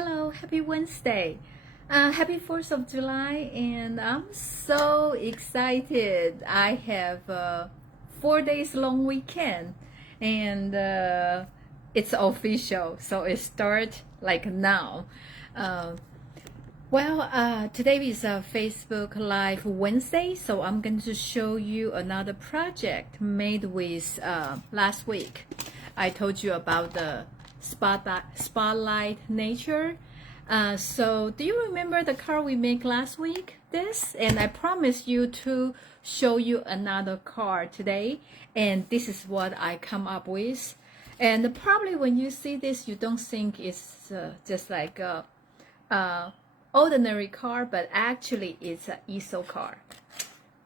Hello, happy Wednesday. Happy 4th of July, and I'm so excited. I have a 4 days long weekend, and it's official, so it starts like now. Uh, Today is a Facebook Live Wednesday, so I'm going to show you another project made with last week. I told you about the Spotlight Nature. So do you remember the card we made last week? This, and I promised you to show you another card today, and this is what I come up with. And probably when you see this, you don't think it's just like a ordinary card, but actually it's an easel card.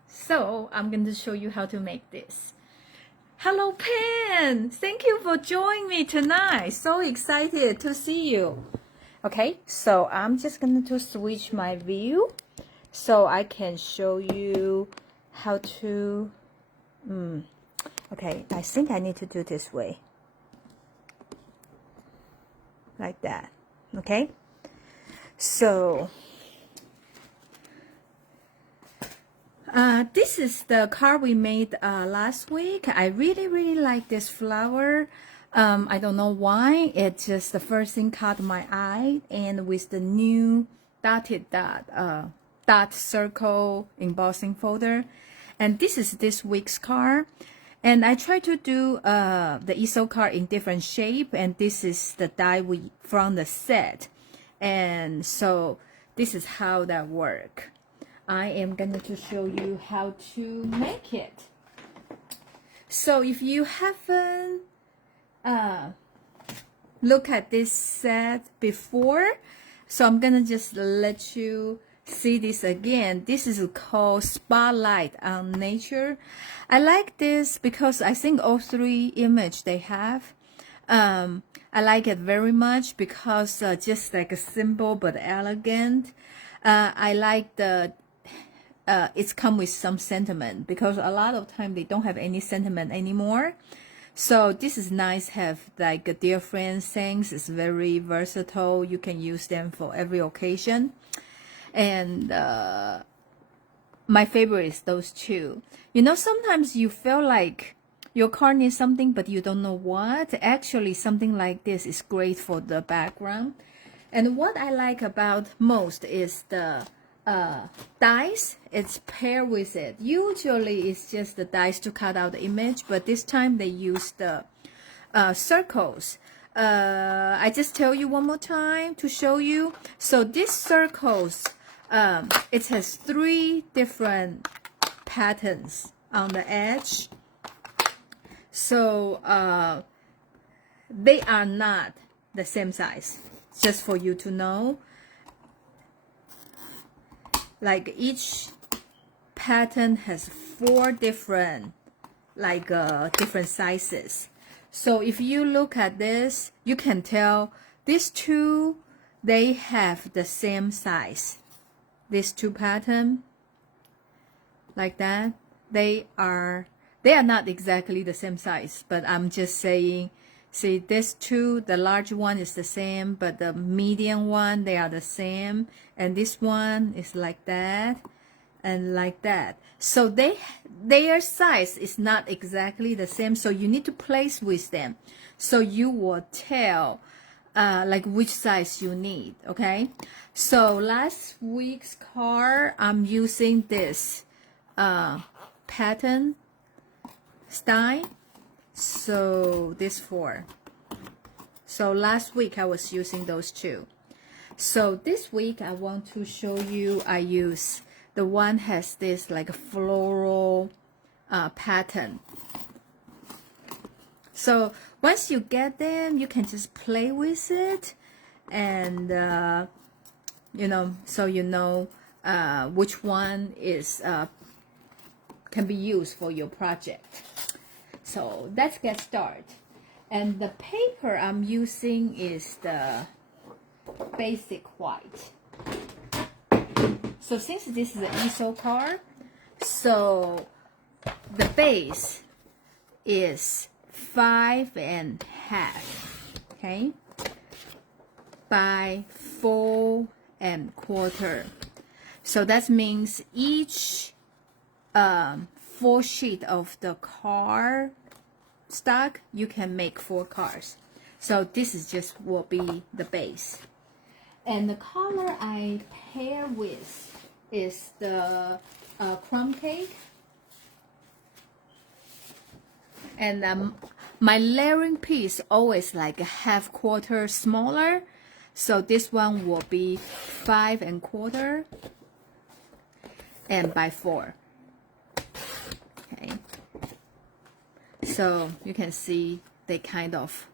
So I'm going to show you how to make this. Hello, Pen! Thank you for joining me tonight. So excited to see you. Okay, so I'm just going to switch my view so I can show you how to... Okay, I think I need to do this way. Like that. Okay? So, this is the card we made last week. I really like this flower. I don't know why. It's just the first thing caught my eye, and with the new dotted dot circle embossing folder. And this is this week's card. And I try to do the easel card in different shape, and this is the die from the set. And so this is how that works. I am going to show you how to make it. So if you haven't looked at this set before, so I'm going to just let you see this again. This is called Spotlight on Nature. I like this because I think all three images they have. I like it very much because just like a simple but elegant. I like the it's come with some sentiment, because a lot of time they don't have any sentiment anymore. So this is nice, have like a dear friend things. It's very versatile. You can use them for every occasion. And my favorite is those two. You know, sometimes you feel like your card needs something, but you don't know what. Actually, something like this is great for the background. And what I like about most is the dice. It's paired with it. Usually, it's just the dice to cut out the image, but this time they use the circles. I just tell you one more time to show you. So these circles, it has 3 different patterns on the edge. So they are not the same size, just for you to know. Like each pattern has 4 different different sizes. So if you look at this, you can tell these two, they have the same size. These 2 patterns like that, they are not exactly the same size, but I'm just saying, see, this 2, the large one is the same, but the medium one, they are the same, and this one is like that and like that. So their size is not exactly the same, so you need to place with them so you will tell like which size you need. Okay, so last week's card, I'm using this pattern style. So this 4. So last week I was using those 2. So this week I want to show you, I use the one has this like a floral pattern. So once you get them, you can just play with it, and you know, so you know which one is can be used for your project. So let's get started. And the paper I'm using is the basic white. So since this is an easel card, so the base is 5 1/2. Okay, by 4¼ So that means each 4 sheet of the card stock, you can make 4 cards. So this is just will be the base. And the color I pair with is the crumb cake. And my layering piece always like a 1/2 smaller. So this one will be 5¼ and by 4. Okay. So you can see they kind of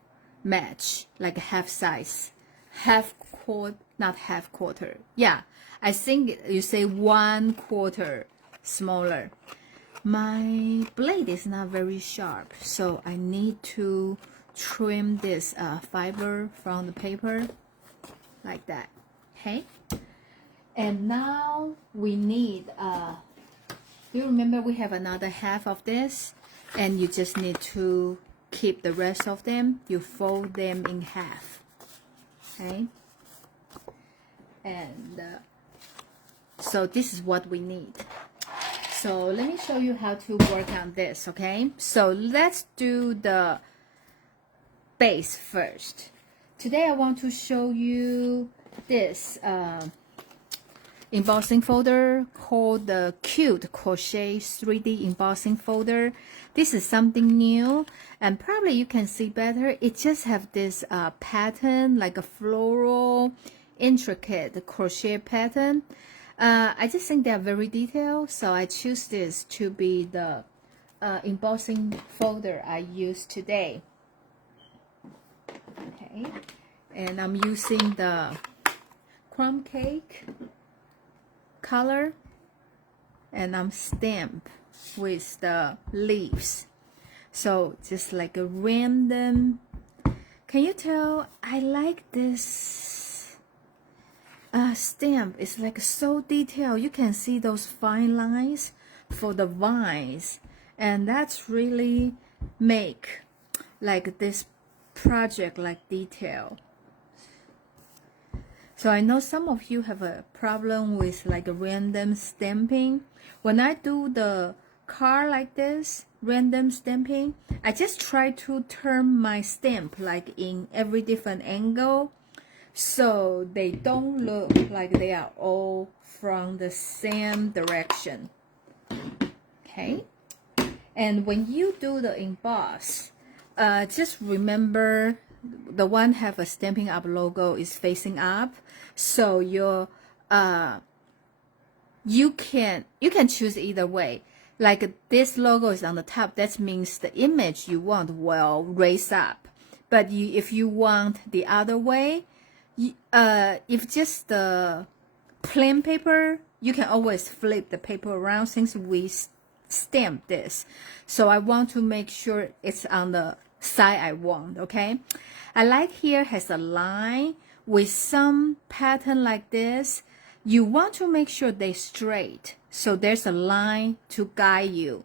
match, like a half size, not 1/4. Yeah, I think you say 1/4 smaller. My blade is not very sharp, so I need to trim this fiber from the paper like that. Okay. And now we need, do you remember we have another half of this? And you just need to keep the rest of them. You fold them in half. Okay. And so this is what we need. So let me show you how to work on this, okay? So let's do the base first. Today I want to show you this embossing folder called the Cute Crochet 3D embossing folder. This is something new, and probably you can see better. It just have this pattern, like a floral, intricate crochet pattern. I just think they are very detailed, so I choose this to be the embossing folder I use today. Okay, and I'm using the crumb cake color, and I'm stamped with the leaves. So just like a random. Can you tell? I like this stamp. It's like so detailed. You can see those fine lines for the vines, and that's really make like this project like detail. So I know some of you have a problem with like a random stamping. When I do the card like this, random stamping, I just try to turn my stamp like in every different angle, so they don't look like they are all from the same direction. Okay, and when you do the emboss, just remember the one have a Stampin' Up logo is facing up, so your you can choose either way. Like this logo is on the top, that means the image you want will raise up. But if you want the other way, if just the plain paper, you can always flip the paper around since we stamp this. So I want to make sure it's on the side I want, okay? I like here has a line with some pattern like this. You want to make sure they straight. So there's a line to guide you,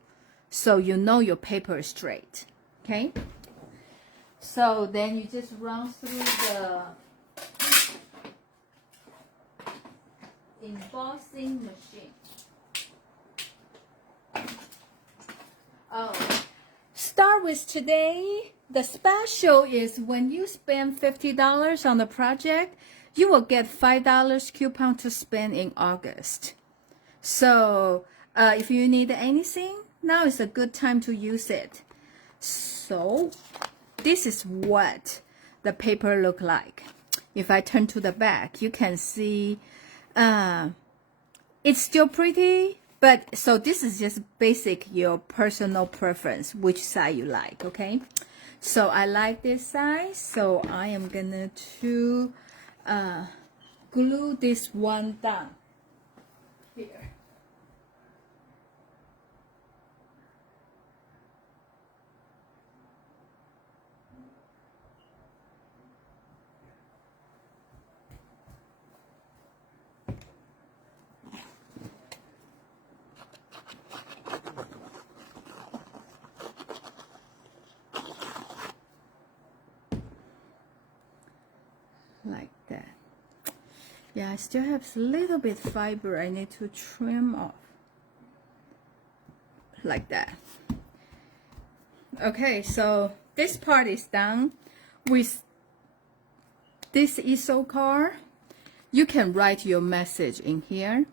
so you know your paper is straight, okay? So then you just run through the embossing machine. Oh, start with today. The special is when you spend $50 on the project, you will get $5 coupon to spend in August. So if you need anything, now is a good time to use it. So this is what the paper look like. If I turn to the back, you can see it's still pretty, but so this is just basic your personal preference, which side you like, okay? So I like this side, so I am gonna to glue this one down here. like that. Yeah, I still have a little bit fiber I need to trim off, like that. Okay, so this part is done. With this easel card, you can write your message in here,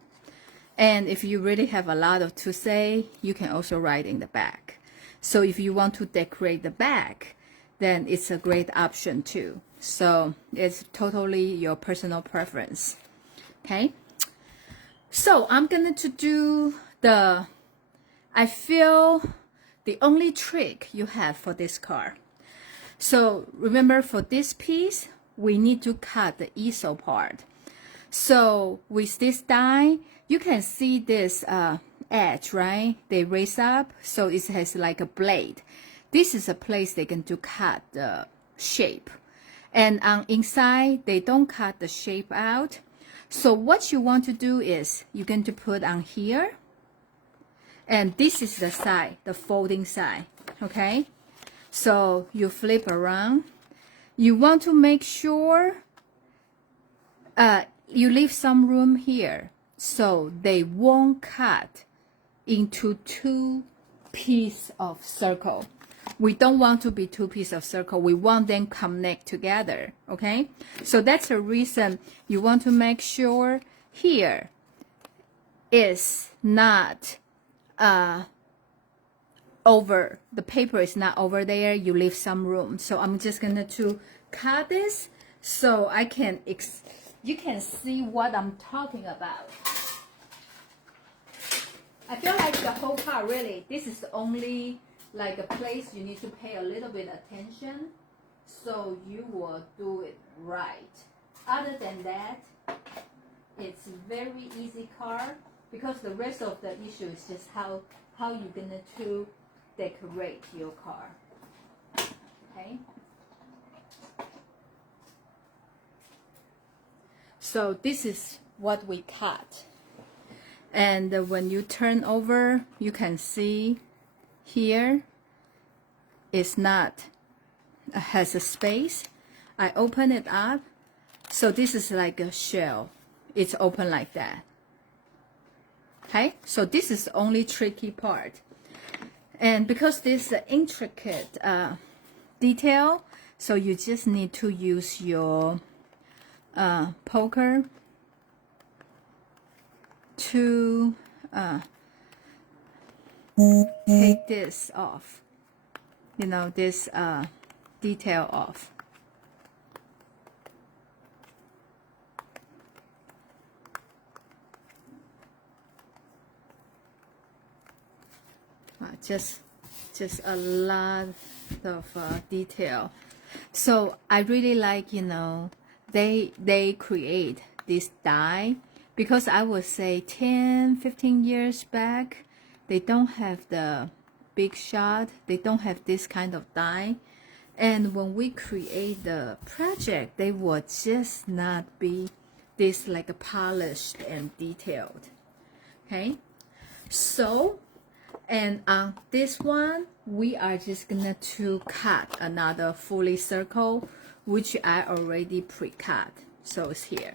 and if you really have a lot of to say, you can also write in the back. So if you want to decorate the back, then it's a great option too. So it's totally your personal preference. Okay, so I'm going to do the, I feel the only trick you have for this card. So remember, for this piece, we need to cut the easel part. So with this die, you can see this edge, right? They raise up, so it has like a blade. This is a place they can do cut the shape. And on inside, they don't cut the shape out. So what you want to do is, you're going to put on here. And this is the side, the folding side, okay? So you flip around. You want to make sure you leave some room here so they won't cut into two pieces of circle. We don't want to be two pieces of circle. We want them connect together, okay? So that's the reason you want to make sure here is not over, the paper is not over there. You leave some room. So I'm just gonna to cut this so I can you can see what I'm talking about. I feel like the whole part, really, this is the only like a place you need to pay a little bit attention, so you will do it right. Other than that, it's very easy card, because the rest of the issue is just how you're gonna to decorate your card. Okay. So this is what we cut, and when you turn over, you can see here it's not has a space. I open it up, so this is like a shell. It's open like that. Okay, so this is the only tricky part, and because this is an intricate detail, so you just need to use your poker to take this off, you know, this detail off. Just a lot of detail. So I really like, you know, they create this die, because I would say 10-15 years back, they don't have the big shot, they don't have this kind of die, and when we create the project, they will just not be this like a polished and detailed. Okay, so and on this one, we are just gonna to cut another fully circle, which I already pre-cut, so it's here.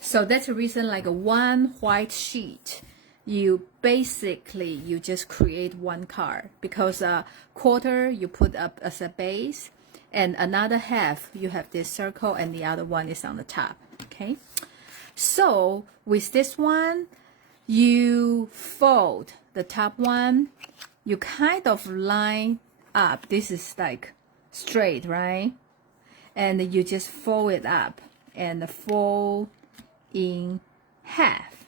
So that's the reason, like a one white sheet, you basically you just create one card, because a quarter you put up as a base, and another half you have this circle, and the other one is on the top. Okay, so with this one, you fold the top one, you kind of line up. This is like straight, right? And you just fold it up and fold in half.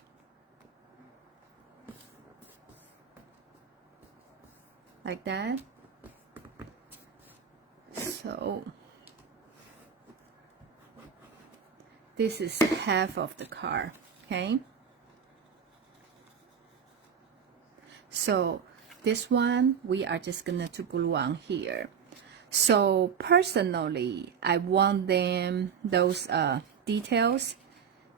Like that. So this is half of the card, okay? So this one, we are just gonna to glue on here. So personally, I want them, those details,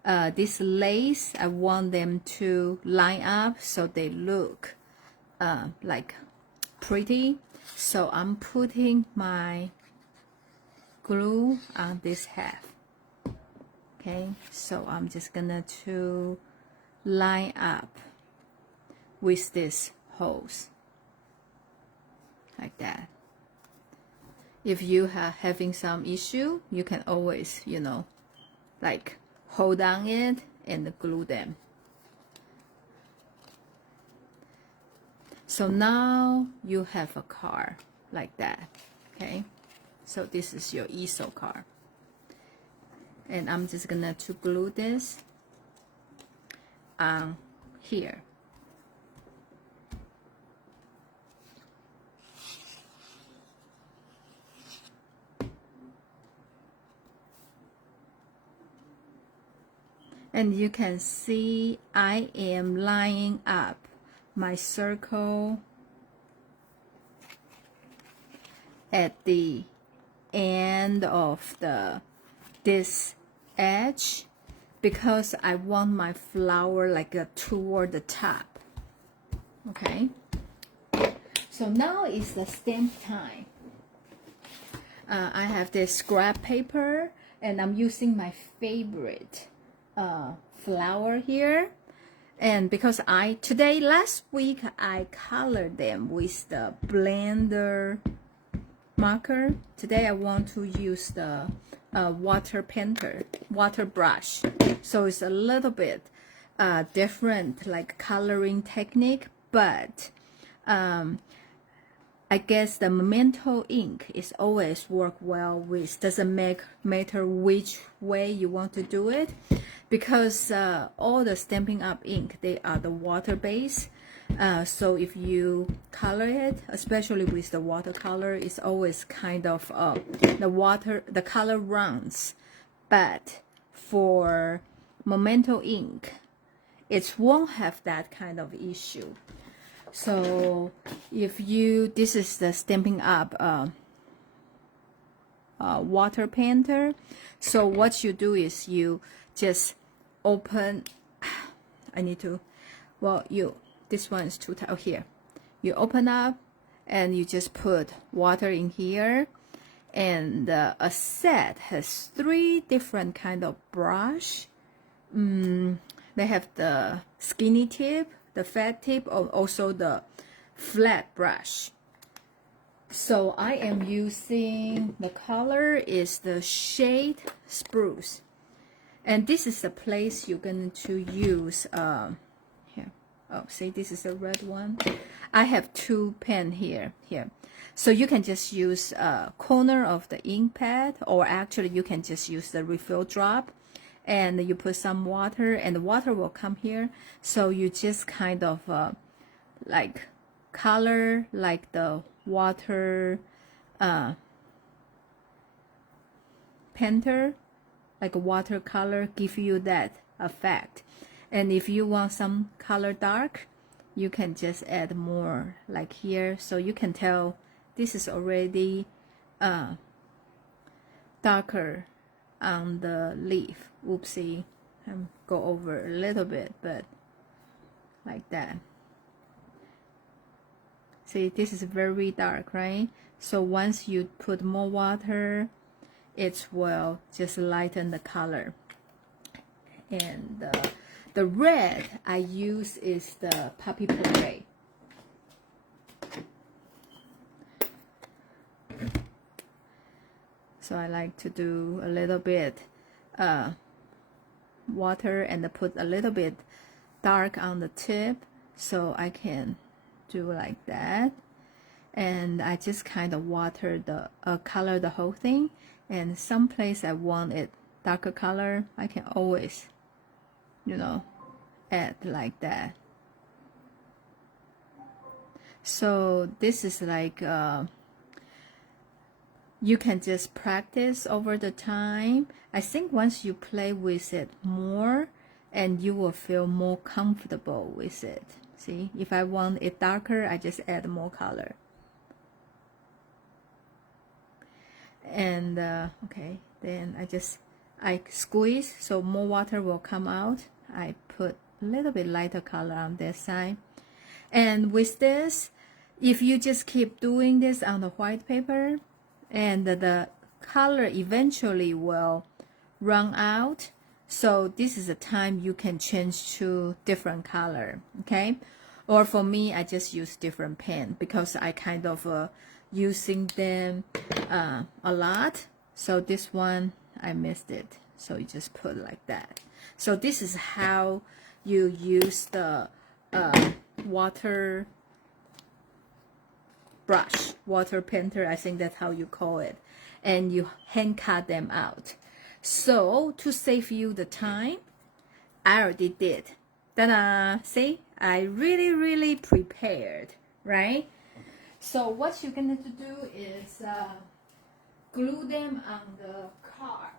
this lace, I want them to line up so they look like pretty. So I'm putting my glue on this half. Okay, so I'm just gonna to line up with this holes like that. If you are having some issue, you can always, you know, like hold on it and glue them. So now you have a card like that. Okay, so this is your easel card, and I'm just gonna to glue this on here. And you can see I am lining up my circle at the end of this edge, because I want my flower like toward the top. Okay, so now is the stamp time. I have this scrap paper, and I'm using my favorite flower here. And because last week I colored them with the blender marker, today I want to use the water brush. So it's a little bit different like coloring technique, but I guess the Memento ink is always work well with, doesn't matter which way you want to do it, because all the Stampin' Up ink, they are the water base. So if you color it, especially with the watercolor, it's always kind of the color runs. But for Memento ink, it won't have that kind of issue. So if this is the Stampin' Up water painter. So what you do is you just open. This one is too tight. Oh, here. You open up and you just put water in here. And a set has 3 different kind of brush. They have the skinny tip, the fat tip, or also the flat brush. So I am using, the color is the shade Spruce. And this is the place you're going to use, here. Oh, see, this is a red one. I have 2 pen here. So you can just use a corner of the ink pad, or actually you can just use the refill drop. And you put some water, and the water will come here. So you just kind of like color like the water painter, like a watercolor, give you that effect. And if you want some color dark, you can just add more like here. So you can tell this is already darker on the leaf. Oopsie, go over a little bit, but like that. See, this is very dark, right? So once you put more water, it will just lighten the color. And the red I use is the Puppy Parade. So I like to do a little bit water and put a little bit dark on the tip, so I can do like that. And I just kind of water color the whole thing. And some place I want it darker color, I can always, you know, add like that. So this is like you can just practice over the time. I think once you play with it more, and you will feel more comfortable with it. See, if I want it darker, I just add more color. And okay, then I squeeze, so more water will come out. I put a little bit lighter color on this side. And with this, if you just keep doing this on the white paper, and the color eventually will run out, So this is the time you can change to different color, okay? Or for me, I just use different pen because I kind of using them a lot. So this one, I missed it. So you just put like that. So this is how you use the water brush, water painter, I think that's how you call it. And you hand cut them out. So to save you the time, I already did. Ta-da! See, I really prepared, right? So what you're gonna do is glue them on the card.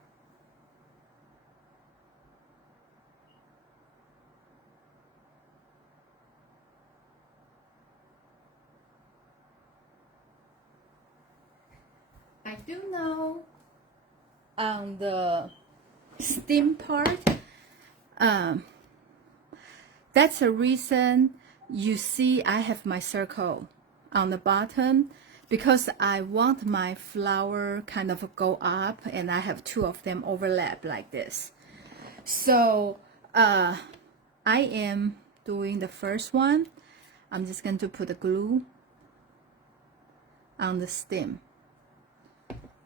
I do know on the stem part, that's the reason you see I have my circle on the bottom, because I want my flower kind of go up and I have two of them overlap like this. So I am doing the first one. I'm just going to put the glue on the stem.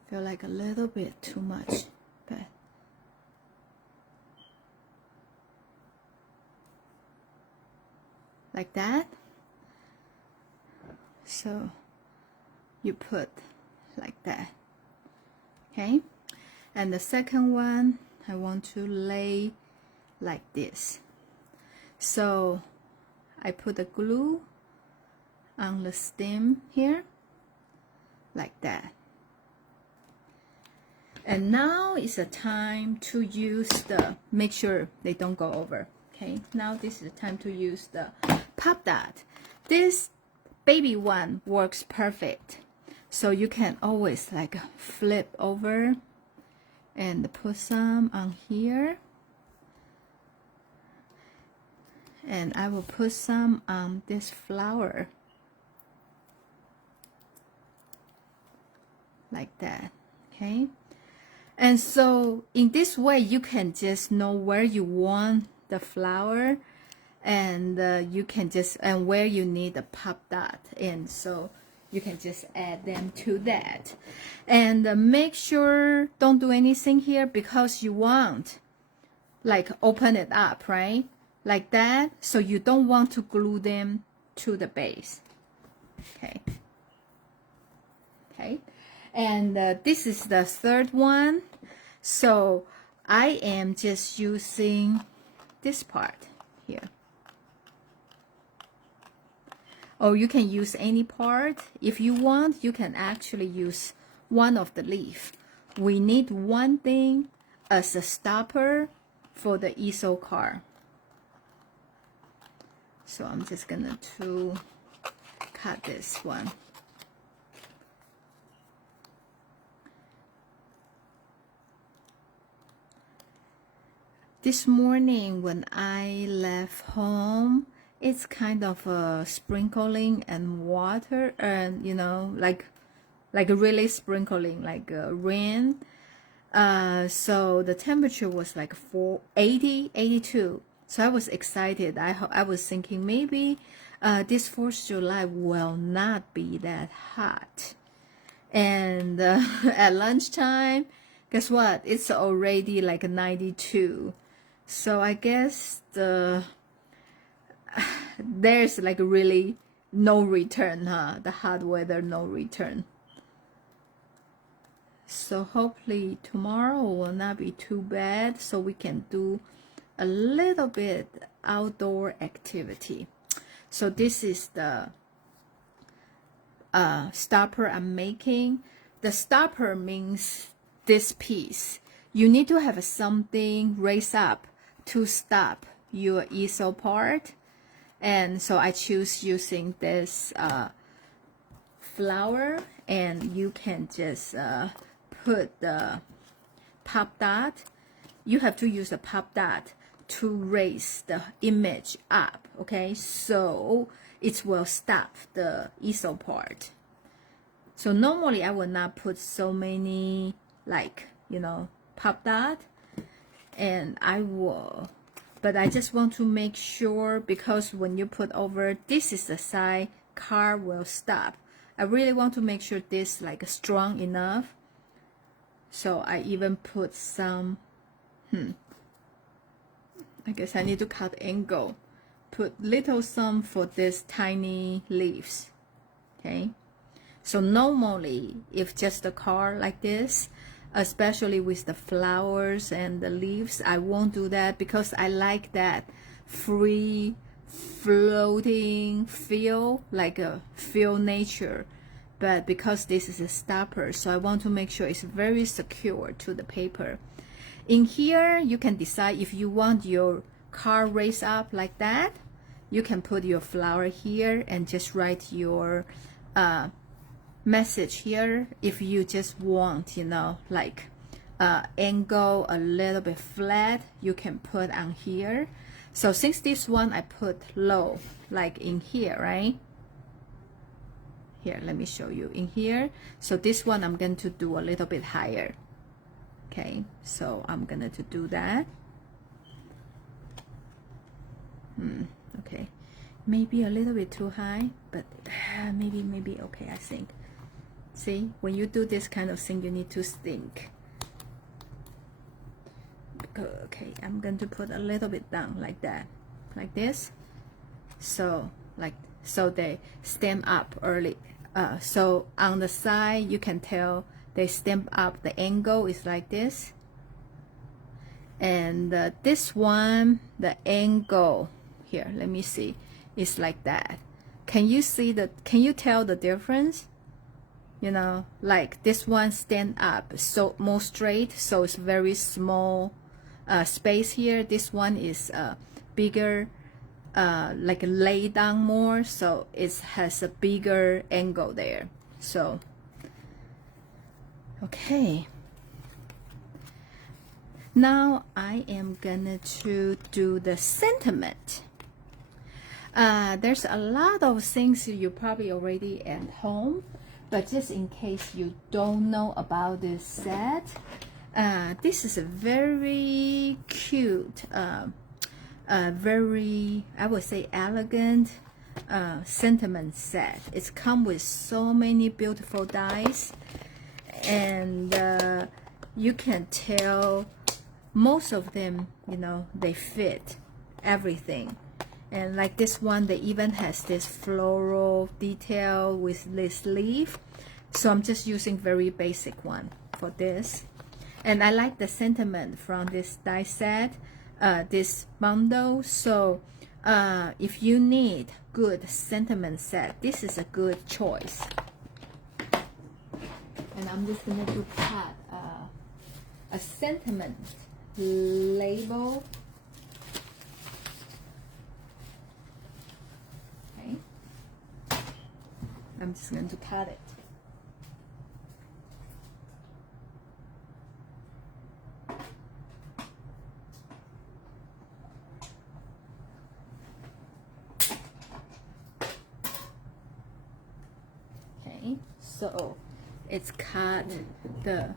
Feel like a little bit too much, but like that. So you put like that, okay? And the second one, I want to lay like this. So I put the glue on the stem here, like that. And now is the time to use the, make sure they don't go over, okay? Now this is the time to use the pop dot. This baby one works perfect. So you can always like flip over and put some on here. And I will put some on this flower. Like that, okay? And so in this way, you can just know where you want the flower, and you can just, and where you need the pop dot. And so you can just add them to that. And make sure don't do anything here, because you want like open it up, right? Like that. So you don't want to glue them to the base. Okay. Okay. And this is the third one. So I am just using this part here. Or you can use any part. If you want, you can actually use one of the leaf. We need one thing as a stopper for the easel card. So I'm just gonna to cut this one. This morning when I left home, it's kind of sprinkling and water, and you know, like really sprinkling, like rain. So the temperature was like 80, 82. So I was excited. I was thinking maybe this 4th of July will not be that hot. And at lunchtime, guess what? It's already like 92. So I guess there's like really no return, huh? The hot weather, no return. So hopefully tomorrow will not be too bad, so we can do a little bit outdoor activity. So this is the stopper I'm making. The stopper means this piece. You need to have something raised up to stop your easel part. And so I choose using this flower, and you can just put the pop dot. You have to use the pop dot to raise the image up, okay? So it will stop the easel part. So normally I will not put so many, like, you know, pop dot. and I will, but I just want to make sure, because when you put over, this is the side car will stop. I really want to make sure this like strong enough. So I even put some, I guess I need to cut angle. Put little some for this tiny leaves. Okay. So normally, if just a car like this, especially with the flowers and the leaves, I won't do that because I like that free floating feel, like a feel nature. But because this is a stopper, so I want to make sure it's very secure to the paper. In here, you can decide if you want your car raised up like that. You can put your flower here and just write your message here. If you just want, you know, like angle a little bit flat, you can put on here. So since this one I put low, like in here, right? Here, let me show you in here. So this one I'm going to do a little bit higher. Okay, so I'm gonna to do that. Okay, maybe a little bit too high, but maybe okay, I think. See, when you do this kind of thing, you need to think. Okay, I'm going to put a little bit down like that, like this. So they stamp up early. So on the side, you can tell they stamp up. The angle is like this, and this one, the angle here. Let me see. It's like that. Can you see the? Can you tell the difference? You know, like this one stand up, so more straight, so it's very small space here. This one is bigger, like lay down more, so it has a bigger angle there. So okay, now I am gonna to do the sentiment. There's a lot of things you probably already at home, but just in case you don't know about this set, this is a very cute, very, I would say, elegant sentiment set. It's come with so many beautiful dies, and you can tell most of them, you know, they fit everything. And like this one, they even has this floral detail with this leaf. So I'm just using very basic one for this. And I like the sentiment from this die set, this bundle. So if you need good sentiment set, this is a good choice. And I'm just gonna do cut a sentiment label. I'm just going to cut it. Okay, so it's cut the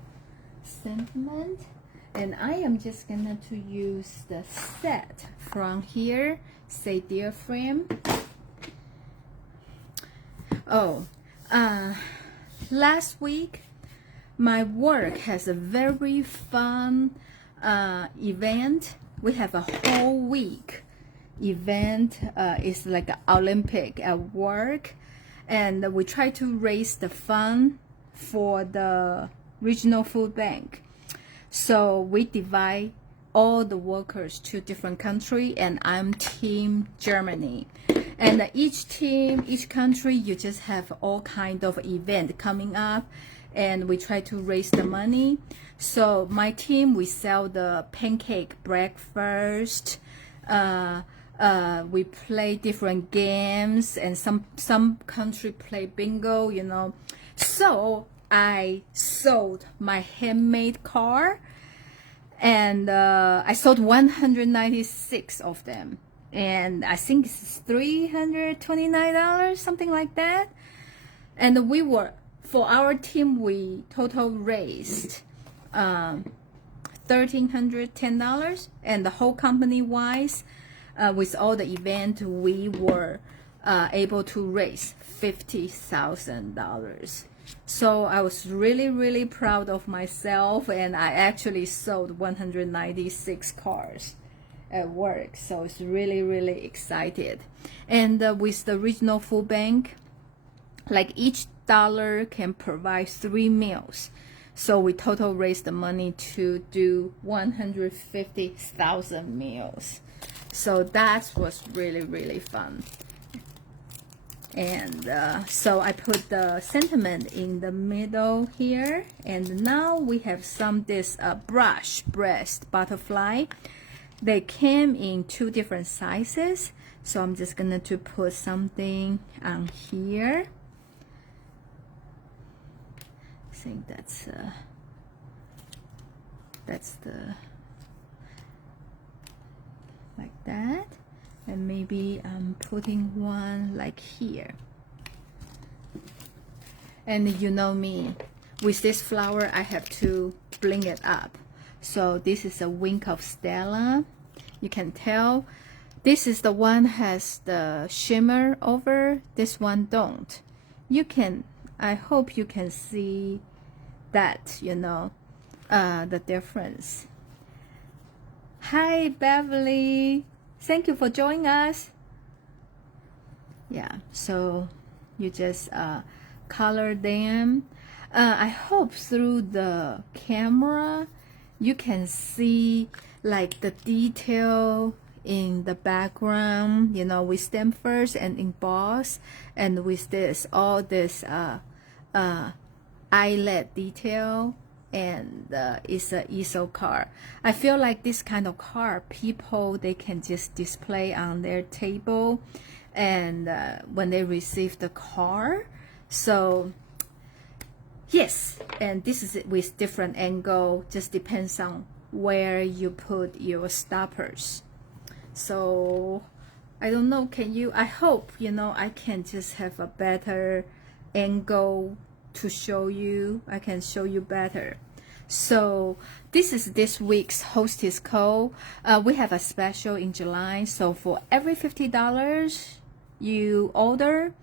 sentiment, and I am just gonna to use the set from here, say dear frame. Oh, last week, my work has a very fun event. We have a whole week event. It's like an Olympic at work, and we try to raise the fund for the regional food bank. So we divide all the workers to different countries, and I'm team Germany. And each team, each country, you just have all kind of event coming up, and we try to raise the money. So my team, we sell the pancake breakfast. We play different games, and some country play bingo, you know. So I sold my handmade car, and I sold 196 of them. And I think it's $329, something like that. And we were, for our team, we total raised $1,310, and the whole company wise, with all the event, we were able to raise $50,000. So I was really proud of myself, and I actually sold 196 cars at work. So it's really excited. And with the regional food bank, like each dollar can provide 3 meals. So we total raised the money to do 150,000 meals. So that was really fun. And so I put the sentiment in the middle here. And now we have this brush breast butterfly. They came in 2 different sizes. So I'm just gonna to put something on here. I think that's the like that. And maybe I'm putting one like here. And you know me, with this flower I have to bling it up. So this is a wink of Stella. You can tell this is the one has the shimmer over, this one don't. You can, I hope you can see that, you know, the difference. Hi Beverly, thank you for joining us. Yeah, so you just color them. I hope through the camera you can see like the detail in the background, you know, with stamp first and emboss, and with this all this eyelet detail. And it's an easel card. I feel like this kind of card, people, they can just display on their table, and when they receive the card. So yes, and this is with different angle, just depends on where you put your stoppers. So I don't know, can you, I hope, you know, I can just have a better angle to show you. I can show you better. So this is this week's hostess code. We have a special in July, so for every $50 you order,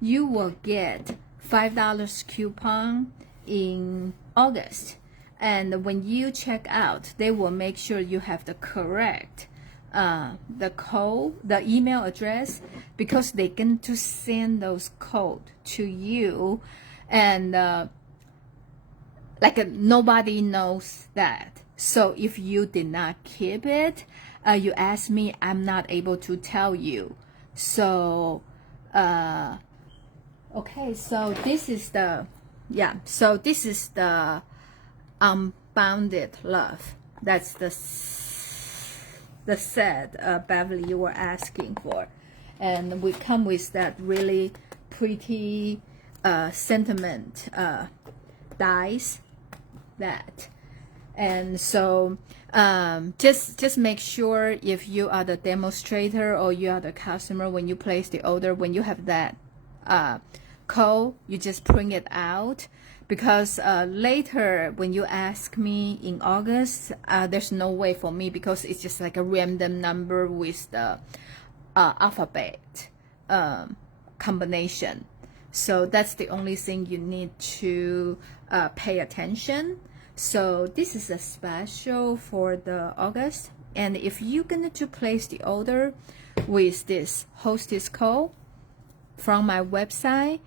you will get $5 coupon in August. And when you check out, they will make sure you have the correct the code, the email address, because they going to send those code to you. And like nobody knows that. So if you did not keep it, you ask me, I'm not able to tell you. So okay, so this is the, yeah, so this is the Unbounded Love. That's the set Beverly you were asking for. And we come with that really pretty sentiment dies that. And so just make sure if you are the demonstrator or you are the customer, when you place the order, when you have that code, you just print it out, because later when you ask me in August, there's no way for me, because it's just like a random number with the alphabet combination. So that's the only thing you need to pay attention. So this is a special for the August. And if you're going to place the order with this hostess code from my website,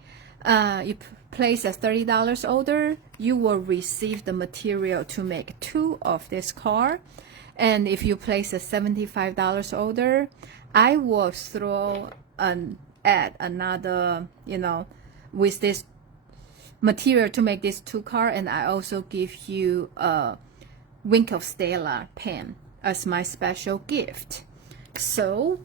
you place a $30 order, you will receive the material to make 2 of this card. And if you place a $75 order, I will throw add another, you know, with this material to make this 2 card, and I also give you a Wink of Stella pen as my special gift. So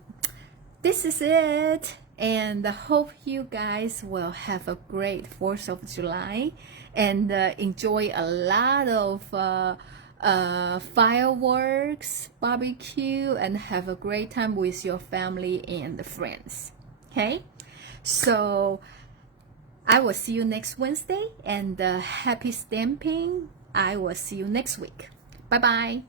this is it, and I hope you guys will have a great 4th of July and enjoy a lot of fireworks, barbecue, and have a great time with your family and friends. Okay, so I will see you next Wednesday, and happy stamping. I will see you next week. Bye bye.